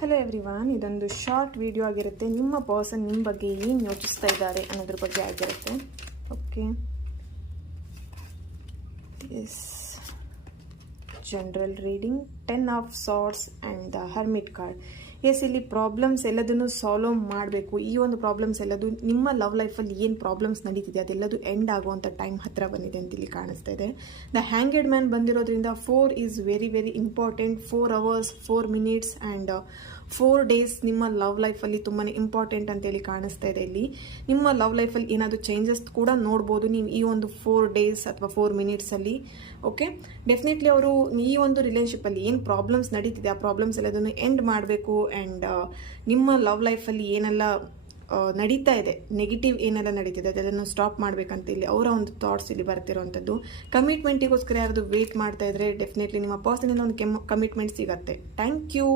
Hello everyone, ಇದೊಂದು short video ಆಗಿರುತ್ತೆ. ನಿಮ್ಮ ಪರ್ಸನ್ ನಿಮ್ಮ ಬಗ್ಗೆ ಏನು ಯೋಚಿಸ್ತಾ ಇದ್ದಾರೆ ಅನ್ನೋದ್ರ ಬಗ್ಗೆ ಆಗಿರುತ್ತೆ. Okay, this general reading 10 of swords and the hermit card. Yes, ಇಲ್ಲಿ ಪ್ರಾಬ್ಲಮ್ಸ್ ಎಲ್ಲದನ್ನು ಸಾಲ್ವ್ ಮಾಡಬೇಕು. ಈ ಒಂದು ಪ್ರಾಬ್ಲಮ್ಸ್ ಎಲ್ಲದು ನಿಮ್ಮ ಲವ್ ಲೈಫಲ್ಲಿ ಏನು ಪ್ರಾಬ್ಲಮ್ಸ್ ನಡೀತಿದೆ ಅದೆಲ್ಲದು ಎಂಡ್ ಆಗುವಂಥ ಟೈಮ್ ಹತ್ತಿರ ಬಂದಿದೆ ಅಂತ ಇಲ್ಲಿ ಕಾಣಿಸ್ತಾ ಇದೆ. ದ ಹ್ಯಾಂಗೆಡ್ ಮ್ಯಾನ್ ಬಂದಿರೋದ್ರಿಂದ 4 is very very important. 4 hours 4 minutes and 4 days ನಿಮ್ಮ ಲವ್ ಲೈಫಲ್ಲಿ ತುಂಬಾ ಇಂಪಾರ್ಟೆಂಟ್ ಅಂತೇಳಿ ಕಾಣಿಸ್ತಾ ಇದೆ. ಇಲ್ಲಿ ನಿಮ್ಮ ಲವ್ ಲೈಫಲ್ಲಿ ಏನಾದರೂ ಚೇಂಜಸ್ ಕೂಡ ನೋಡ್ಬೋದು ನೀವು ಈ ಒಂದು 4 days ಅಥವಾ 4 minutesಲ್ಲಿ. ಓಕೆ, ಡೆಫಿನೆಟ್ಲಿ ಅವರು ಈ ಒಂದು ರಿಲೇಷನ್ಶಿಪ್ಪಲ್ಲಿ ಏನು ಪ್ರಾಬ್ಲಮ್ಸ್ ನಡೀತಿದೆ ಆ ಪ್ರಾಬ್ಲಮ್ಸ್ ಎಲ್ಲದನ್ನು ಎಂಡ್ ಮಾಡಬೇಕು. ಆ್ಯಂಡ್ ನಿಮ್ಮ ಲವ್ ಲೈಫಲ್ಲಿ ಏನೆಲ್ಲ ನಡೀತಾ ಇದೆ, ನೆಗೆಟಿವ್ ಏನೆಲ್ಲ ನಡೀತಿದೆ ಅದನ್ನು ಸ್ಟಾಪ್ ಮಾಡಬೇಕಂತ ಇಲ್ಲಿ ಅವರ ಒಂದು ಥಾಟ್ಸ್ ಇಲ್ಲಿ ಬರ್ತಿರೋವಂಥದ್ದು. ಕಮಿಟ್ಮೆಂಟಿಗೋಸ್ಕರ ಯಾರಾದರೂ ವೇಟ್ ಮಾಡ್ತಾ ಇದ್ರೆ ಡೆಫಿನೆಟ್ಲಿ ನಿಮ್ಮ ಪರ್ಸನಿಂದ ಒಂದು ಕಮಿಟ್ಮೆಂಟ್ ಸಿಗತ್ತೆ. Thank you.